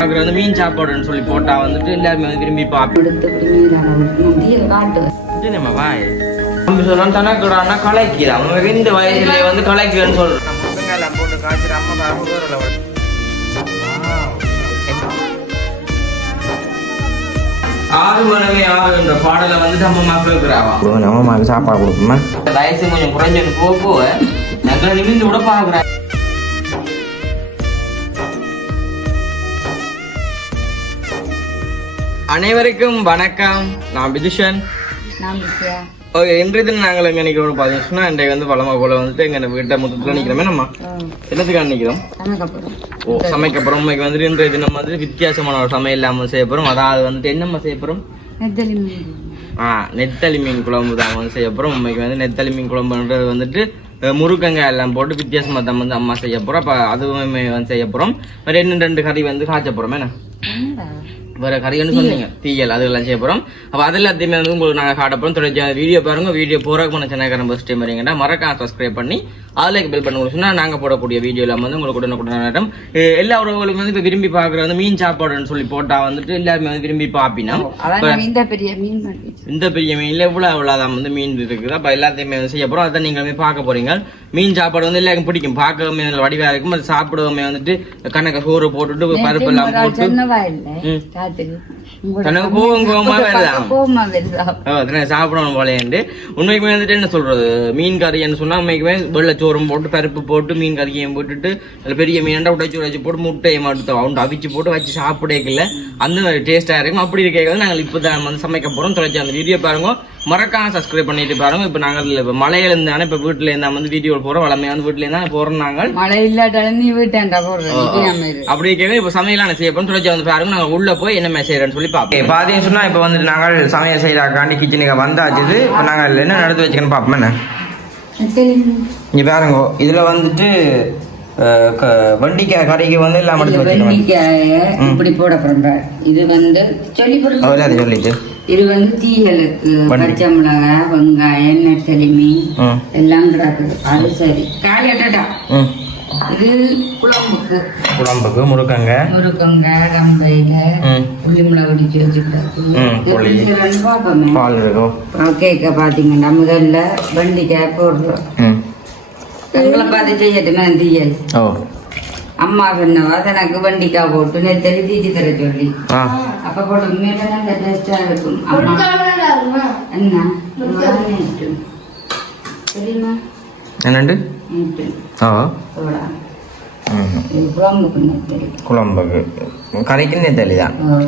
எனக்கு வந்து மீன் சாப்பாடுன்னு சொல்லி போட்டா வந்துட்டு எல்லாருமே வந்து விரும்பி பார்ப்போம். நம்ம வாய். தம்பி சொல்றான் தனக்குடானா கலைக்குது அவங்க இந்த வயசுல வந்து கலைக்குன்னு வெங்காயம் போட்டு காய்ச்சிட்டு அம்மா ஆறு மனமே ஆறு என்ற பாடலை வந்து நம்ம மக்களுக்குறாவா நம்ம சாப்பாடு கொடுக்குமா வயசு கொஞ்சம் குறைஞ்சு போக போக நிமிந்து கூட பாக்குறேன் அனைவருக்கும் வணக்கம். நான் வித்யா ஓகே இன்றைய தினம் நாங்கள் எங்கே நிற்கிறோம் பார்த்தீங்கன்னா இன்றைக்கு வந்து பழமா போல வந்துட்டு எங்கள் வீட்டை மொத்தத்தில் நிற்கிறோமே நம்ம. என்னத்துக்காக நிற்கிறோம் ஓ சமைக்கப்புறம். இன்னைக்கு வந்துட்டு இன்றைய தினம் வந்து வித்தியாசமான ஒரு சமையல் இல்லாமல் செய்ய போகிறோம் அதாவது வந்துட்டு என்னம்மா செய்ய போகிறோம் ஆ நெத்தலி மீன் குழம்பு தான் வந்து செய்ய போகிறோம் உண்மைக்கு வந்து நெத்தலி மீன் குழம்புன்றது வந்துட்டு அஹ், முருங்கங்காய் எல்லாம் போட்டு வித்தியாசமாக தான் வந்து அம்மா செய்ய போகிறோம் அப்போ அதுவுமே வந்து செய்ய போகிறோம் ரெண்டு ரெண்டு கறி வந்து காய்ச்ச போகிறோம் என்ன? வேற கறின்னு சொன்னீங்க. தீயல். அதெல்லாம் செய்ய போகிறோம் அப்போ அது எல்லாத்தையுமே வந்து உங்களுக்கு நாங்கள் காட்ட போகிறோம் தொடர்ச்சி வீடியோ பாருங்க. வீடியோ போகிறக்கு பண்ண சென்னைக்காரன் ஃபஸ்ட் டைம் வரீங்கன்னா மறக்காம சப்ஸ்கிரைப் பண்ணி அதில் பில் பண்ண சொன்னால் நாங்கள் போடக்கூடிய வீடியோ எல்லாம் வந்து உங்களுக்கு உடனுக்குடன் நேரம் எல்லா உறவுகளும் வந்து இப்போ விரும்பி பார்க்குறது வந்து மீன் சாப்பாடுன்னு சொல்லி போட்டால் வந்துட்டு எல்லாருமே வந்து விரும்பி பார்ப்பினா இந்த பெரிய மீன் இந்த பெரிய மீன்ல வந்து மீன் இருக்குது. அப்போ எல்லாத்தையுமே வந்து செய்ய போகிறோம் அதை நீங்களுமே பார்க்க போறீங்க. மீன் சாப்பாடு வந்து எல்லாருக்கும் பிடிக்கும். பார்க்கவுமே வடிவாக இருக்கும். அது சாப்பிடவுமே வந்துட்டு கணக்க சோறு போட்டுட்டு பருப்பு எல்லாம் போட்டு. ராத்திரி கோவம் கோவமா வருதா சாப்பிடணும் போலேண்டு உண்மைக்குமே வந்துட்டு என்ன சொல்றது? மீன் கறின்னு சொன்னா உண்மைக்குமே வெள்ளச்சோறும் போட்டு பருப்பு போட்டு மீன் கறியையும் போட்டுட்டு பெரிய மீனண்டா உடைச்சு உடைச்சு போட்டு முட்டையை மட்டும் அவன் அவிச்சு போட்டு வச்சு சாப்பிடக்கல அந்த மாதிரி டேஸ்டா இருக்கும் அப்படி இருக்க நாங்கள் இப்போ தான் வந்து சமைக்க போறோம். தொலைச்சி அந்த வீடியோ பாருங்க. மறக்காம சப்ஸ்கிரைப் பண்ணிட்டு பாருங்க. இப்போ நாங்கள் இப்போ மலையில இருந்தானே இப்போ வீட்டுல இருந்தா வந்து வீடியோ போறோம் வளமையா வந்து வீட்டுல இருந்தா போறோம் நாங்கள். மழை இல்லாட்டாலும் நீ வீட்டாண்டா போடுற இது நம்ம இரு அப்படி கேட்க இப்போ சமையலான செய்ய போறோம் தொலைச்சி வந்து பாருங்க. நாங்கள் உள்ள போய் என்ன செய்யறோம்னு சொல்லி பார்ப்போம் பாத்தீங்கன்னு சொன்னா இப்போ வந்து நாங்கள் சமையல் செய்யறாக்காண்டி கிச்சனுக்கு வந்தாச்சு இப்போ நாங்கள் என்ன நடத்து வச்சுக்கன்னு பார்ப்போம் என்ன. இங்க பாருங்க இதுல வந்துட்டு வெண்டிக்காய் கறிக்கு வந்து எல்லாம் வச்சுக்கணும். வெண்ணிக்காய இப்படி போட போறேன் இது வந்து சொல்லி சொல்லிட்டு. இது வந்து தீயலுக்கு. பச்சை மிளகாய் வெங்காயம் நெத்தலி மீன் ம் எல்லாம் கிடக்குது. அது சரி. காலியாட்டா ம் இது குழம்புக்கு. குழம்புக்கு முருக்கங்க முருக்கங்க ரம்பையில ம் புளி மிளகு இடிச்சு வச்சு கிடக்கு ம், புளி. ரெண்டு பார்ப்போமே பால் இருக்கும் கேக்க பாத்தீங்கன்னா முதல்ல வெண்டிக்காய் போடுறோம். ம். உங்களை பார்த்து செய்யட்டுமே தீயல். ஓ. அம்மா சொன்னவா எனக்கு வெண்டிக்காய் போட்டு நெத்தலி தீச்சி தர சொல்லி. அப்ப போட்டு உண்மையில நல்ல டேஸ்டா இருக்கும். அம்மா. என்ன? தெரியுமா? என்னண்டு? குழம்புக்கு. கறிக்கு நெத்தலி தான் ஓ.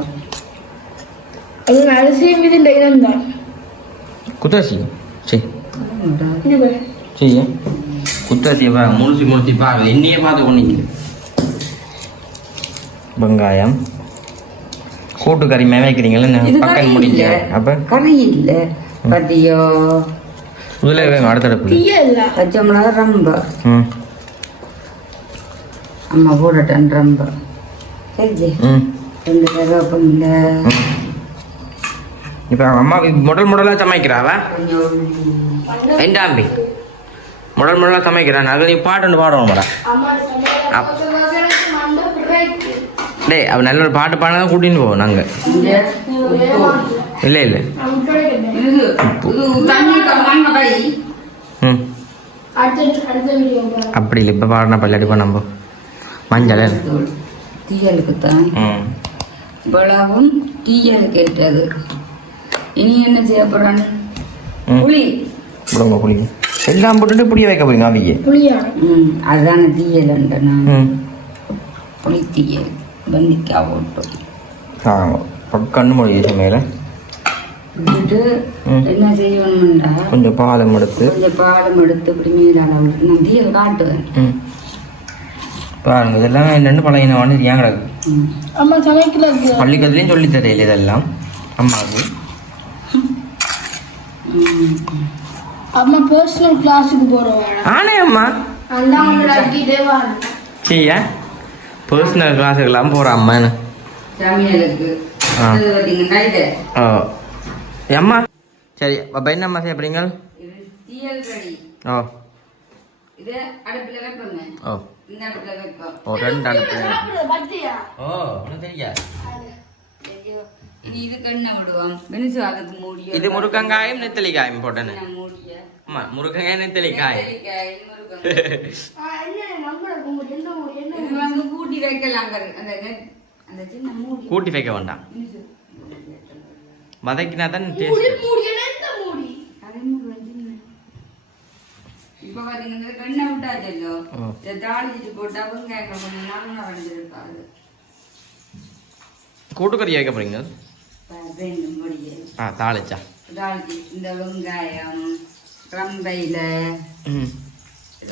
அது அரிசியும் இது தைரம் தான். குத்தாசி? சரி. சரி குத்தாசியை பா முழுசி முழுசி பார்க்கல என்னையே பார்த்து கொண்டு வெங்காயம். கூட்டு கறி மே வைக்கிறீங்களா இது கறி பக்கம் முடிக்க அப்போ? கறி இல்ல. பத்தியோ? இதில் வேணும் அடுத்தடுப்பு. பச்சை மிளகா ரொம்ப. அம்மா போடட்டன் ரொம்ப. சரி ரெண்டு இப்போ அம்மா முதல் முதலாக சமைக்கிறாவா? கொஞ்சம் எண்டாம்பி முதல் முதலாக சமைக்கிறான். அது நீ பாட்டு பாடணும் மேடம் டேய் அவன் நல்ல ஒரு பாட்டு பாடினா தான் கூட்டின்னு போவோம் நாங்கள் இல்லை இல்லை. ம். அப்படி இல்லை இப்போ பாடினா பல்லாடி நம்ம. மஞ்சள் தீயலுக்கு தான் இவ்வளவும் தீயலுக்கு ஏற்றது இனி என்ன செய்ய போறான்னு ம். புளி விடுங்க புளி எல்லாம் போட்டுட்டு புளிய வைக்க போறீங்க அவிய. புளியா ம் அதுதானே தீயல் புளி தீயல். வெண்ணிக்காய் போட்டு ஆ கண்ணு மொழி சமையல. என்ன செய்யணும்டா கொஞ்சம் பாலம் எடுத்து கொஞ்சம் பாடம் எடுத்து இப்படி மீதான நான் தீயல் காட்டுவேன் ம் பாருங்க இதெல்லாம் என்னென்னு பழகின ஏன் கிடக்கு. அம்மா சமைக்கல. பள்ளிக்கத்துலேயும் சொல்லி தரையில இதெல்லாம் அம்மாவுக்கு. அம்மா பர்சனல் கிளாஸுக்கு போறோம் ஆனே அம்மா அந்த சரியா பர்சனல் கிளாஸுக்கெல்லாம் போகிற அம்மா என்ன சமையலுக்கு ஆ. இது பார்த்தீங்கன்னா இது ஓ அம்மா சரி அப்போ என்னம்மா செய்ய போறீங்க இது தீயல் ரெடி ஓ இது அடுப்பில் வைப்போங்க ஓ இந்த இடத்துல வைக்கும் ஓ ரெண்டு அடுப்பு சாப்பிடுறது பத்தியா ஓ உனக்கு தெரியாது ஐயோ, இது இதுக்கு என்ன விடுவோம் மெனுசு அதுக்கு மூடிய இது முருக்கங்காயும் நெத்தலிக்காயும் போட்டேன்னு மூடிய ஆமா முருக்கங்காய் நெத்தலிக்காய் நெல்லிக்காய், முருங்கக்காய். என்ன நம்மள கும்பிடு என்ன ஊர் என்ன இது வந்து கூட்டி வைக்கலாம். அந்த அந்த சின்ன மூடி? கூட்டி வைக்க வேண்டாம். வதக்கினா தான் டேஸ்ட் மூடி என்ன மூடி? அது மூடி வச்சிருந்தேன். இப்ப பாத்தீங்கன்னா கண்ணை விட்டாச்சல்லோ தாளிச்சிட்டு போட்டா வெங்காயம் கொஞ்சம் நல்லா வளர்ந்துருக்காது கூட்டுக்கறி வைக்க போறீங்க? ஆ தாளிச்சா. தாளிச்சி இந்த வெங்காயம் ரம்பையில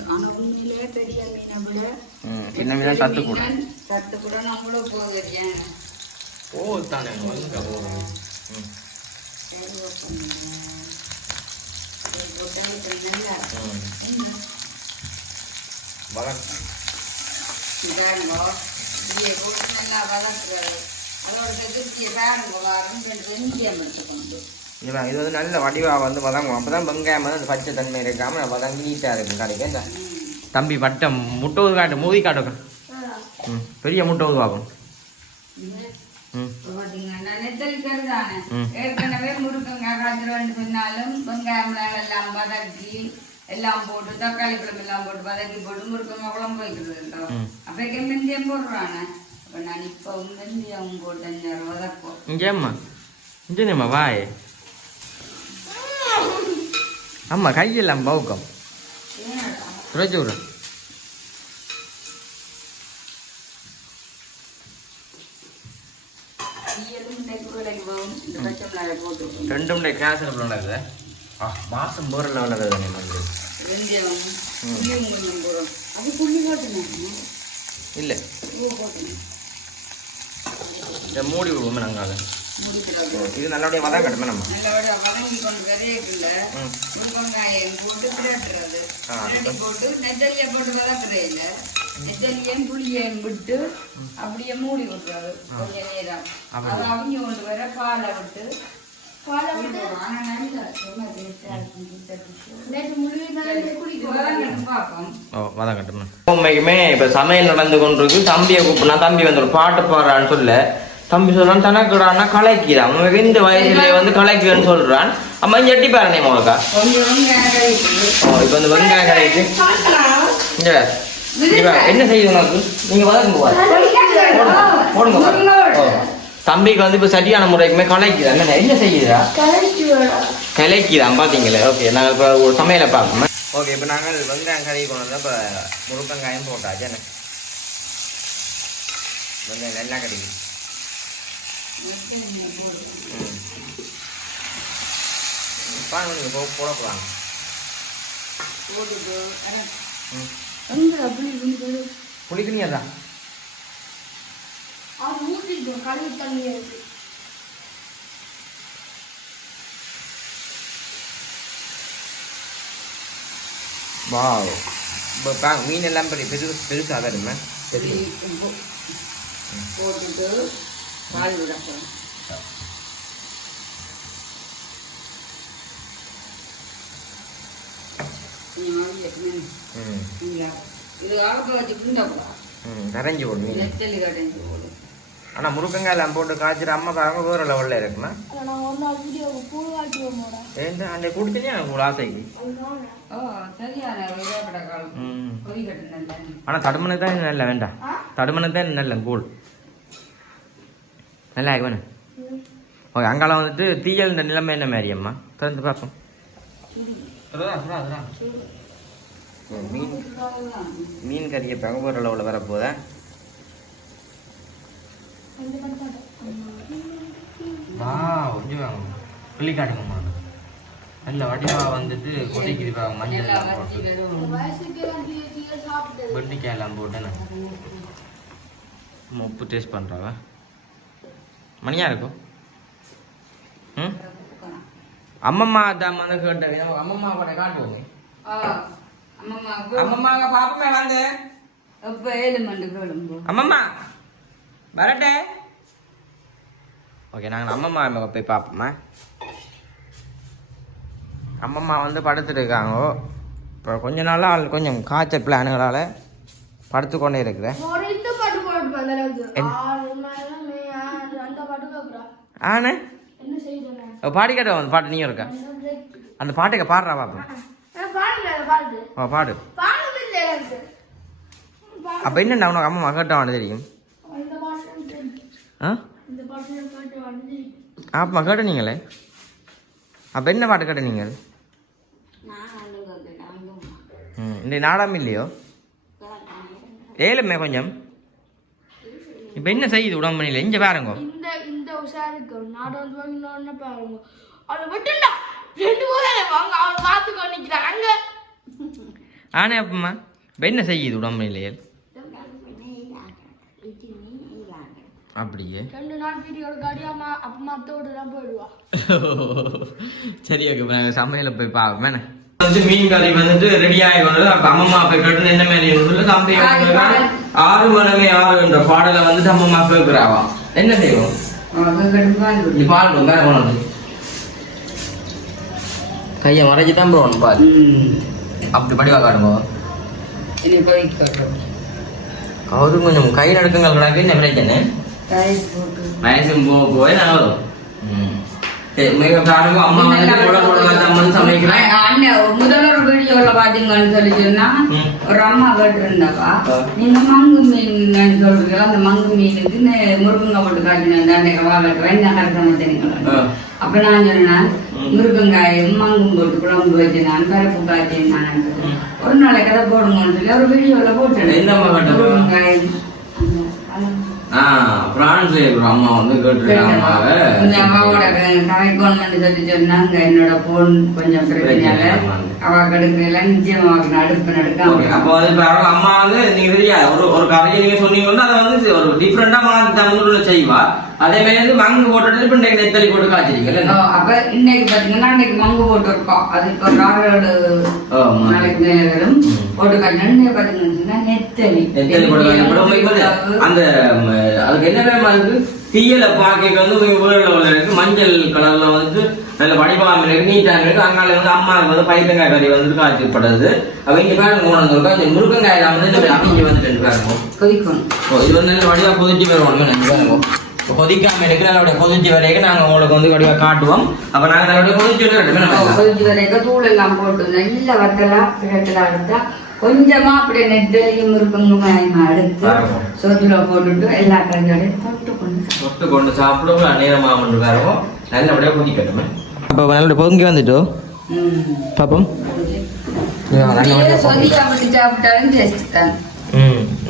ஆனா உண்மையிலே பெரிய மீனை விட சின்ன சத்து கூட சத்து கூட நம்மளும் போகிறேன் ஓ தானே போட்டு அதோட திருப்தியை பாருங்க. வாரம் ரெண்டு வெந்தியம் எடுத்துக்கணும். இவன் இது வந்து நல்ல வடிவா வந்து வதங்கும் அப்பதான் வெங்காயம் வந்து அந்த பச்சை தன்மை இருக்காம வதங்கி நீட்டா இருக்கும் கடைக்கு இந்த தம்பி வட்டம் முட்டை ஊது காட்டு மூதி காட்டு ம் பெரிய முட்டை ஊதுவாகும் ம். பார்த்தீங்கன்னா நெத்தலி கருதானே. ம். ஏற்கனவே முருங்கங்காய் காய்ச்சல் சொன்னாலும் வெங்காயம் எல்லாம் வதக்கி எல்லாம் போட்டு தக்காளி பழம் எல்லாம் போட்டு வதக்கி போட்டு முருங்கங்காய் குழம்பு வைக்கிறது ம். அப்போ போடுறானே. அப்போ நான் இப்போ வதக்கும் இங்கேம்மா இங்கேம்மா வாய் அம்மா கையெல்லாம் பவுக்கம் சுரஜ் விடு ஈயலும் தைக்குறதுக்கு போகும் இந்த பச்சை மிளகாய் போட்டு விடணும். ரெண்டு முட்டை கேசல் உள்ளது ஆ வாசம் போகிற லெவலில் வந்து வெந்தயம் ம். புளியும் கொஞ்சம் போடும் அது புளி போட்டுனேன் இல்லை. இதை மூடி விடுவோம் நாங்கள் முடிக்கிறது இது நல்லபடியாக வதங்கட்டுமே நம்ம? நல்லபடியா வதங்கி கொண்டு விரையக்குள்ள ம் முருங்கங்காயம் போட்டு பிரட்டுறது போட்டு நெத்தலியை போட்டு வதக்குறது இல்ல. நெத்தலியும் புளியையும் விட்டு அப்படியே மூடி விட்டுறது. கொஞ்ச நேரம். அது அவங்க கொண்டு வர பாலை விட்டு பாலை விட்டு? ஆனா நல்லா ரொம்ப இருக்கும், பார்ப்போம். வதங்கட்டுமே உண்மைக்குமே இப்போ சமையல் நடந்து கொண்டிருக்கு. தம்பியை கூப்பிடனா தம்பி வந்து ஒரு பாட்டு பாடுறான்னு சொல்ல தம்பி சொல்றான் தனக்குடான்னா கலைக்கிறான் அவனுக்கு இந்த வயசுல வந்து கலைக்குன்னு சொல்றான். அம்மா எட்டி பாருனே ஓ இப்போ வந்து வெங்காயம் கலைக்கு. என்ன செய்யுது உனக்கு? நீங்க பாரு. போடுங்க. தம்பிக்கு வந்து இப்போ சரியான முறைக்குமே கலைக்குதா என்ன என்ன செய்யுதா கலைக்குதான் பார்த்தீங்களே ஓகே நாங்கள் இப்போ ஒரு சமையலை பார்ப்போம். ஓகே இப்போ நாங்கள் வெங்காயம் கறி கொண்டு வந்து இப்போ முருங்கங்காயம் போட்டாச்சு என்ன வெங்காயம் நல்லா கிடைக்கும் பாருங்க நீங்கள் போ போடக்கூடாது போட்டுட்டு அஹ், ம் தான் கழுவி இருக்கு வா இப்போ மீன் எல்லாம் பெரிய பெரு பெருசாக தான் இருமே பெரிய போட்டுட்டு பால் விடப்போம் ம். இது ஆளுக்கு வச்சு கிண்டப்பா ம் கரைஞ்சி போடும் மீன். நெத்தலி கடைஞ்சி போடும் ஆனால் முருங்கங்காய் எல்லாம் போட்டு காய்ச்சிட்டு அம்மா பாருங்க வேறு லெவலில் இருக்குமா? ஏன் அன்றைக்கு குடிச்சனே எனக்கு ஆசைக்கு. தடுமனை தான் நல்ல வேண்டாம்? தடுமனை தான் நல்ல கூழ் நல்லா இருக்கு வேணும். ஓகே அங்கால வந்துட்டு தீயல் இந்த நிலைமை என்ன மாதிரி அம்மா? திறந்து பார்ப்போம். மீன் மீன் கறியை பெங்கூர் அளவில் வரப்போதா வா கொஞ்சம் புள்ளி காட்டுங்க நல்ல வடிவா வந்துட்டு கொதிக்குது பாருங்க, மஞ்சள் எல்லாம் போட்டு. வெண்ணிக்காய் எல்லாம் போட்டு நான் உப்பு டேஸ்ட் பண்ணுறாவா மணியா இருக்கும் ம்? அம்மம்மா தான் வந்து கேட்டேன் அம்மம்மா கூட காட்டுவோங்க ஆ, அம்மம்மா பாப்பமே வந்து ஏழு அம்மம்மா வரட்டே. ஓகே நாங்கள் அம்மம்மா அம்மா போய் பார்ப்போமா? அம்மம்மா வந்து படுத்துட்டு இருக்காங்க இப்போ கொஞ்ச நாளாக கொஞ்சம் காய்ச்சல் பிளானுகளால் படுத்து கொண்டே இருக்கிறேன் ஒரு இந்த பாட்டு போட்டு அந்த அளவுக்கு ஆறு மரமே ஆறு அந்த பாட்டு கேக்குறா ஆனே? என்ன பாடி கேட்ட அந்த பாட்டு நீயும் இருக்கா? அந்த பாட்டுக்கு பாடுறா பாப்பா பாடு. இல்லை அப்போ என்னண்ணா உனக்கு அம்மா மகட்டான்னு தெரியும்? இந்த பாட்டு தெரியும். ஆ? இந்த பாட்டு பாட்டு வந்து ஆப்பா கேட்டனீங்களே அப்போ என்ன பாட்டு கேட்டனீங்க ம் இந்த நாடாம இல்லையோ? ஏழுமே கொஞ்சம். இப்போ என்ன செய்யுது உடம்பு இங்கே பாருங்க. இந்த உஷாருக்கு நாடு வந்து வாங்கினோன்னு பாருங்க அவளை விட்டுண்டா ரெண்டு பேரும் வாங்க. அவளை பார்த்துக்கோ நிற்கிறாங்க ஆனே அப்பம்மா என்ன செய்யுது உடம்பு இல்லையே அப்படியே. ரெண்டு நாள் வீடியோட காடியாமா அப்பமா அத்தோடு தான் போயிடுவா. சரி ஓகே இப்போ நாங்கள் சமையல போய் பார்ப்போம். என்ன? வந்து மீன் கறி வந்துட்டு ரெடி ஆகி அப்போ அம்மம்மா போய் கட்டு என்ன மாதிரி சொல்லி. தம்பி ஆறு மணமே ஆறு என்ற பாடலை வந்துட்டு அம்மம்மா கேட்குறாவா. என்ன செய்வோம்? பால் ரொம்ப உனக்கு கையை மறைச்சி தான் போகணும் பால் அப்படி இனி கொதிக்கட்டும் அவரும் கொஞ்சம் கை நடுக்கங்கள் கிடக்கு என்ன போட்டு வயசும் போக போய் நான் வரும் ஒரு வீடியோல பாத்தீங்கன்னு சொல்லி சொன்னா. ஒரு அம்மா கேட்டிருந்தாப்பா. நீங்க மங்கு மீன் சொல்றீங்க அந்த மங்கு மீனுக்கு முருங்கை போட்டு காட்டினேன் அன்னைக்கு வாழக்கிறேன் என்ன மாட்டேங்க ஆ. அப்ப நான் சொன்னேன் முருங்கங்காயும் மங்கும் போட்டு குழம்பு வச்சு நான் பருப்பு காய்ச்சி நான் ஒரு நாளைக்கு அதை போடுங்கன்னு சொல்லி ஒரு வீடியோல போட்டேன் என்ன பிரான்ஸ் அம்மா வந்து கேட்டிருக்காங்க. கொஞ்சம் அம்மாவோட கரைக்கோன்மெண்ட் சொல்லி சொன்னாங்க. என்னோட போன் கொஞ்சம் பிரச்சனையால. அவ கடுக்கல நிச்சயம் அவக்கு நடுப்பு நடுக்க அப்போ வந்து இப்ப அம்மா வந்து நீங்க தெரியாது ஒரு ஒரு கதையை நீங்க சொன்னீங்கன்னா அதை வந்து ஒரு டிஃப்ரெண்டா மாத்தி தமிழ்ல செய்வா. அதே மாதிரி வந்து மங்கு போட்டுட்டு இப்ப இன்னைக்கு நெத்தலி போட்டு காய்ச்சிருக்கீங்க அப்ப இன்னைக்கு பாத்தீங்கன்னா இன்னைக்கு மங்கு போட்டு இருக்கோம் அது இப்போ ஆமா. நாளைக்கு நேரம் போட்டு இன்னைக்கு பாத்தீங்கன்னா நெத்தலி. நெத்தலி வந்து அந்த அதுக்கு என்ன வேணுமா இருக்கு தீயல பாக்கைக்கு வந்து லெவலில் இருக்கு. மஞ்சள் கலர்ல வந்து நல்ல வடிவாமல் இருக்கு. நீட்டாக இருக்கு. அங்கால வந்து அம்மாவுக்கு வந்து பைத்தங்காய் கறி வந்து காய்ச்சப்படுது அப்ப இங்க பாருங்க கொண்டு வந்திருக்கோம் இந்த முருங்கங்காயில வந்து அவங்க வந்து ரெண்டு பாருங்க. கொதிக்கணும் இது வந்து நல்ல வடிவா கொதிச்சு வருவோம் நினைச்சு பாருங்க. கொதிக்காம இருக்கு. நல்ல கொதிச்சு வரைக்கும் நாங்க உங்களுக்கு வந்து வடிவா காட்டுவோம். அப்ப நாங்க நல்ல கொதிச்சு கொதிச்சு வரைக்கும் தூள் எல்லாம் போட்டு நல்ல வத்தலா பிரட்டலா எடுத்தா கொஞ்சமா அப்படியே நெத்தலியும் முருங்கங்காயமா எடுத்து. சோத்துல போட்டுட்டு எல்லா கரையோடையும் தொட்டு கொண்டு தொட்டு கொண்டு சாப்பிடுவோம். நேரமா கொண்டு வருவோம் நல்லபடியா கொதிக்கட்டும் அப்ப நல்ல பொங்கி வந்துட்டோம் ம். பாப்போம்.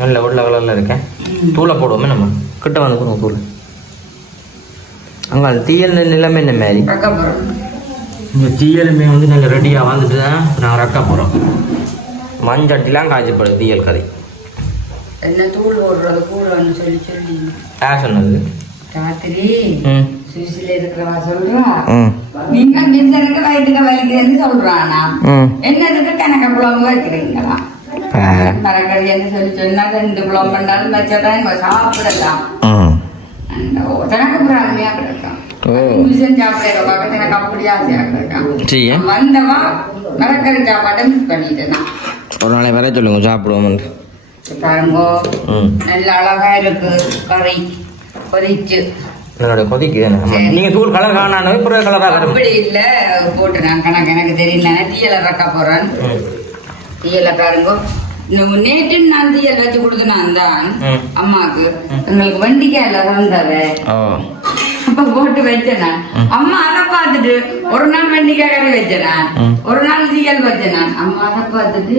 நல்ல உள்ள கலர்ல இருக்கேன். தூளை போடுவோமே நம்ம. கிட்ட வந்து போடுவோம் தூள். அங்க அந்த தீயல் நிலைமை என்ன மாதிரி. இந்த தீயலுமே வந்து நல்ல ரெடியாக வந்துட்டு தான் நாங்கள் ரக்க போகிறோம் மஞ்சட்டிலாம் காய்ச்சப்படுது தீயல் கறி என்ன தூள் போடுறது கூடன்னு சொல்லி சொல்லி யார் சொன்னது? ராத்திரி சுவிசில இருக்கிறவா சொல்றா. ம். நீங்க மிச்சனுக்கு வயிற்றுக்கு வலிக்குதுன்னு சொல்றானா. ம். என்னதுக்கு கணக்க குழம்பு வைக்கிறீங்களா? ஆ. மரக்கறின்னு சொல்லி சொன்னா ரெண்டு குழம்பு பண்ணாலும் வச்சா இங்க சாப்பிடலாம். தனக்கு பிராமியா கிடக்கும். ஓ. மிஷன் சாப்பிட பக்கத்து எனக்கு அப்படி ஆசையா கிடக்கும். சரி. வந்தவா மரக்கறி சாப்பாட்டை மிஸ் பண்ணிட்டேன். ஒரு நாளை வர சொல்லுங்க சாப்பிடுவோம் பாருங்க நல்ல அழகா இருக்கு கறி கொதிச்சு. என்னோட கொதிக்கு நீங்கள் தூள் கலர் காணானு பிற கலராக வரும் அப்படி இல்ல. போட்டு நான் கணக்கு எனக்கு தெரியல. தீயல ரக்க போறேன். பாருங்க. இந்த நேற்று நான் தீயல் வச்சு கொடுத்தேன் தான் ம். அம்மாக்கு எங்களுக்கு வண்டிக்காயில தந்தவ ஓ. போட்டு வச்சேன். அம்மா அதை பார்த்துட்டு ஒரு நாள் வெண்டிக்காய் கறி வச்சேன். ஒரு நாள் தீயல் வச்சேன். அம்மா அதை பார்த்துட்டு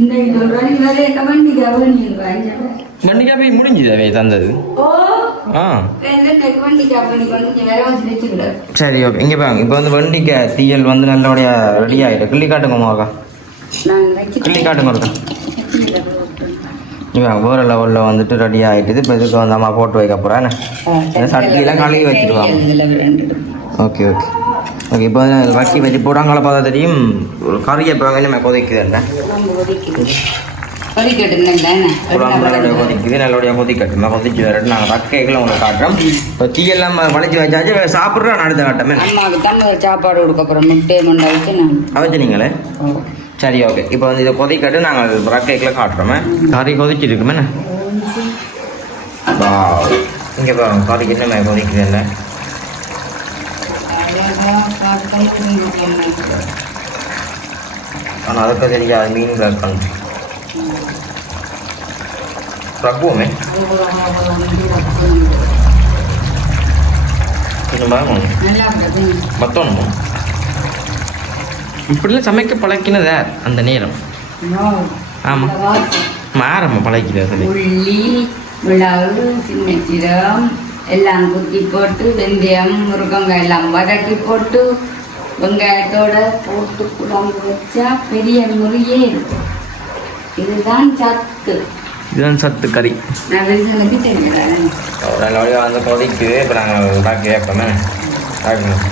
இன்னைக்கு வேற எங்க வெண்டிக்காய் வேணும் வண்டிக்காக போய் தந்தது? சரி ஓகே. இங்கே பாருங்க. இப்போ வந்து வண்டிக்காய் தீயல் வந்து நல்லபடியாக ரெடி ஆகிடும் கிள்ளி காட்டுங்க மாக்கா நான் கிள்ளி காட்டுங்க ஒருக்கா இவன் வேறு லெவலில் வந்துட்டு ரெடி ஆகிட்டுது இப்போ இதுக்கு வந்து அம்மா போட்டு வைக்க போகிறேன் சட்டிலாம் கழுவி வச்சுடுவாங்க ஓகே ஓகே. ஓகே இப்போ வந்து வட்டி வச்சு போடாங்கள பார்த்தா தெரியும். ஒரு கறியை இப்போ என்ன கொதிக்குது என்ன? கொதிக்குது. நல்லபடியாக கொதிக்கட்டும் கொதிச்சு வரட்டும் நாங்கள் வக்கைகளை உங்களுக்கு காட்டுறோம். இப்போ தீயெல்லாம் வளைச்சி வச்சாச்சு சாப்பிட்றோம் அடுத்த காட்டமே சாப்பாடு கொடுக்க போறோம் முட்டையை கொண்டு வச்சு நான். அவச்சு நீங்களே? சரி ஓகே இப்போ வந்து இதை கொதிக்கட்டு நாங்கள் ரக்கைக்கில் காட்டுறோமே கறி கொதிச்சிட்டு இருக்குமே இங்கே பாருங்க கறிக்கு என்ன கொதிக்குது ஆனால் அதுக்கு தெரியாது மீன் கறக்கணும் ரக்குவோமே. கொஞ்சம் பாருங்க மத்தணும் இப்படிலாம் சமைக்க பழக்கினத அந்த நேரம்? ஆமாம் மாறம்மா பழக்கிறது உள்ளி மிளகு சின்ன சீரகம் எல்லாம் குத்தி போட்டு வெந்தயம் முருங்கங்காய் எல்லாம் வதக்கி போட்டு வெங்காயத்தோட போட்டு குழம்பு வச்சா பெரிய முறையே இருக்கும். இதுதான் சத்து. இதுதான் சத்து கறி. நல்ல வழியாக வந்து கொதிக்கு இப்போ நாங்கள் பாக்கி வைப்போமே பார்க்கணும்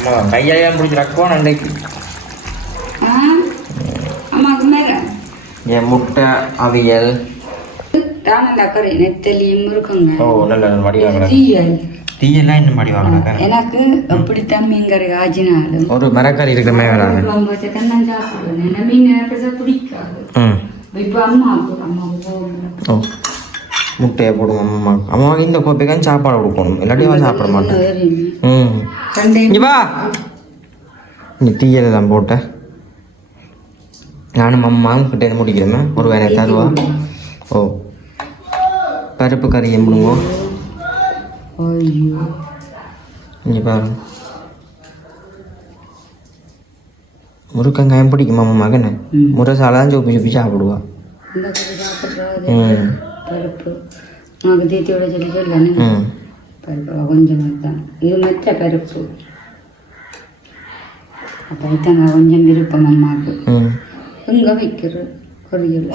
அம்மா கையாலையும் பிடிச்சி ரக்குவோம் அன்றைக்கு என் முட்டை அவியல். ஓ நல்ல வடிவாக தீயல் தீயெல்லாம் இன்னும் வடிவாக எனக்கு அப்படித்தான் மீன் கறி காய்ச்சினாலும் ஒரு மரக்கறி இருக்கிற வேணாங்க குழம்பு வச்சா நான் சாப்பிடுவேன். என்ன மீன் பிடிக்காது. ம். இப்ப அம்மாவுக்கு போகணும். ஓ. முட்டையை போடுவோம் அம்மா. அம்மாவுக்கு இந்த கோப்பைக்கான சாப்பாடு கொடுக்கணும். இல்லாட்டி அவன் சாப்பிட மாட்டேன். ம். இங்க வா. நீ தீயலை தான் போட்ட நானும் அம்மாவும் கிட்டே முடிக்கிறேன் ஒரு வேலை தருவா ஓ. பருப்பு கறி எம்பிடுங்கோ இங்கே பாரு. முருக்கங்காயம் பிடிக்குமா அம்மா மகனை? ம். முரசால தான் சோப்பி சோப்பி சாப்பிடுவா. ம். பருப்பு உனக்கு தீத்தியோட சொல்லி சொல்லணும் ம். பருப்பு கொஞ்சம் தான் இது மற்ற பருப்பு அப்போ வைத்தாங்க கொஞ்சம் விருப்பம் அம்மாவுக்கு. ம். எங்கே வைக்கிற? பொரியல்.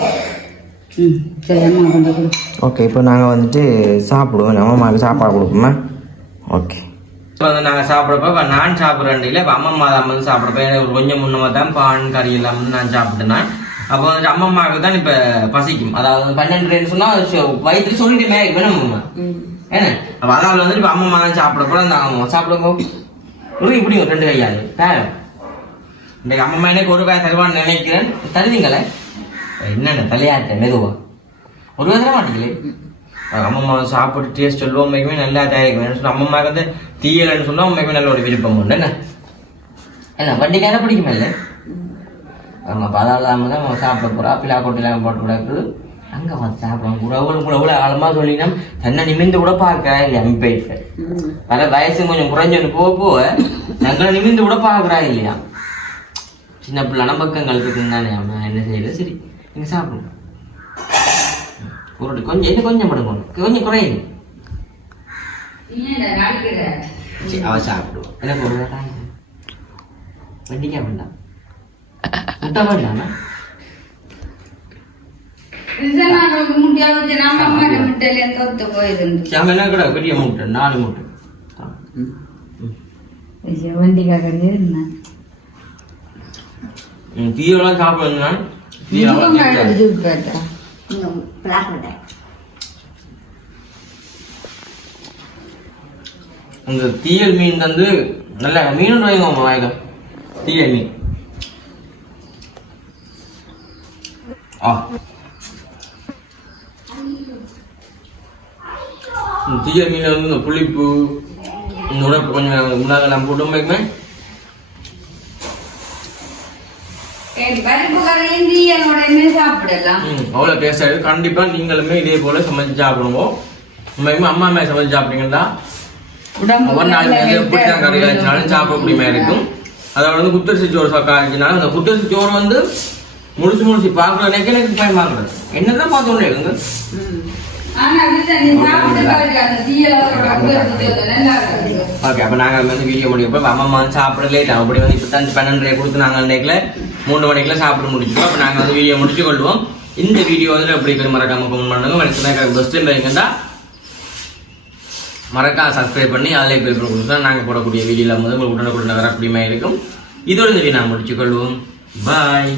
ம் சரி அம்மா கொடு. ஓகே இப்போ நாங்கள் வந்துட்டு சாப்பிடுவோம். நம்ம அம்மாவுக்கு சாப்பாடு கொடுப்போமா? ஓகே. இப்போ வந்து நாங்கள் சாப்பிட்றப்ப இப்போ நான் சாப்பிட்றேன் இல்லை இப்போ அம்மம்மா தான் வந்து சாப்பிட்றப்ப எனக்கு கொஞ்சம் முன்னமாக தான் பான் கறி எல்லாம் வந்து நான் சாப்பிட்டேன் அப்போ வந்துட்டு அம்மம்மாவுக்கு தான் இப்போ பசிக்கும். அதாவது பன்னெண்டு சொன்னால் வயிற்று சொல்லிட்டு மேலே வேணும் ஏன்னா? அப்போ அதாவது வந்துட்டு இப்போ அம்மம்மா தான் சாப்பிட்றப்ப அந்த அம்மா சாப்பிடுங்க. ஒரு இப்படி ஒரு ரெண்டு கையாது பேரம் இன்றைக்கு அம்மம்மா எனக்கு ஒரு பேர் தருவான்னு நினைக்கிறேன். தருவீங்களே? என்னென்ன தலையாட்ட மெதுவா? ஒரு தர மாட்டீங்களே அம்மம்மா சாப்பிட்டு டேஸ்ட் சொல்லுவோம். உண்மைக்குமே நல்லா தயாரிக்கும். சொன்னா அம்மம்மாக்கு வந்து தீயலன்னு சொன்னா உண்மைக்குமே நல்ல ஒரு விருப்பம் உண்டு. என்ன? என்ன வண்டிக்கார பிடிக்குமா இல்லை? அவங்க பதாலாம தான் சாப்பிட போறா பிள்ளா கொட்டிலாம் போட்டு கிடக்குது. அங்க வந்து சாப்பிடுவாங்க கூட கூட கூட கூட ஆழமா சொல்லினா தன்னை நிமிந்து கூட பார்க்கறா. இல்லையா அம்பிட்டு பல வயசு கொஞ்சம் குறைஞ்சொன்னு போக போக தங்களை நிமிந்து கூட பார்க்கறா இல்லையா? சின்ன பிள்ளை பக்கங்கள் இருக்குன்னு தானே அவன் என்ன செய்யறது? சரி நீங்க சாப்பிடுங்க. ஒரு கொஞ்சம் இன்னும் கொஞ்சம் படுங்க கொஞ்சம். குறையுது. அவ சாப்பிடுவோம் எனக்கு ஒரு வேலை வண்டிக்கா வேண்டாம் பெரிய முட்டை நாலு முட்டை தீவெல்லாம் சாப்பிடுங்க தீயெல்லாம் அந்த தீயல் மீன் வந்து நல்ல மீன் வாங்க தீயல் மீன் தீயல் மீன் வந்து இந்த புளிப்பு உடம்பு கொஞ்சம் உணவெல்லாம் போட்டு வைக்குமே பருப்பு கரையும் தீயனோட என்ன சாப்பிடலாம் ம் அவ்வளோ இருக்குது கண்டிப்பாக நீங்களுமே இதே போல் சமைச்சு சாப்பிடுவோம் உண்மைக்குமே அம்மா அம்மா சமைச்சு சாப்பிட்டீங்கன்னா ஒவ்வொரு நாள் வந்து எப்படி தான் கறி காய்ச்சினாலும் சாப்பிடக்கூடிய மாதிரி இருக்கும் அதோட வந்து குத்தரிசி சோறு காய்ச்சினாலும் அந்த குத்தரிசி சோறு வந்து முழுசு முழுசு பார்க்குற எனக்கு எனக்கு பயமா இருக்கிறது என்னதான் சாப்பிட்டு நல்லா இருக்குது. ஓகே அப்போ நாங்கள் வந்து வீடியோ முடிக்கப்போ அம்மா சாப்பிட லேட் ஆகும் அப்படி வந்து இப்போ தான் பன்னெண்டரை கொடுத்து நாங்கள் அன்றைக்கில் மூணு மணிக்கெல்லாம் சாப்பிட முடிச்சிடுவோம் அப்போ நாங்கள் வந்து வீடியோ முடிச்சு கொள்வோம். இந்த வீடியோ வந்து எப்படி மறக்காம கமெண்ட் பண்ணுங்க. எனக்கு பெஸ்ட் டைம் வைங்கன்னா மறக்காம சப்ஸ்கிரைப் பண்ணி அதில் இருக்கிற கொடுத்தா நாங்கள் போடக்கூடிய வீடியோவில் வந்து உங்களுக்கு உடனுக்குடன் வரக்கூடிய மாதிரி இருக்கும். இதோட இந்த வீடியோ நான் முடிச்சுக்கொள்வோம் பாய்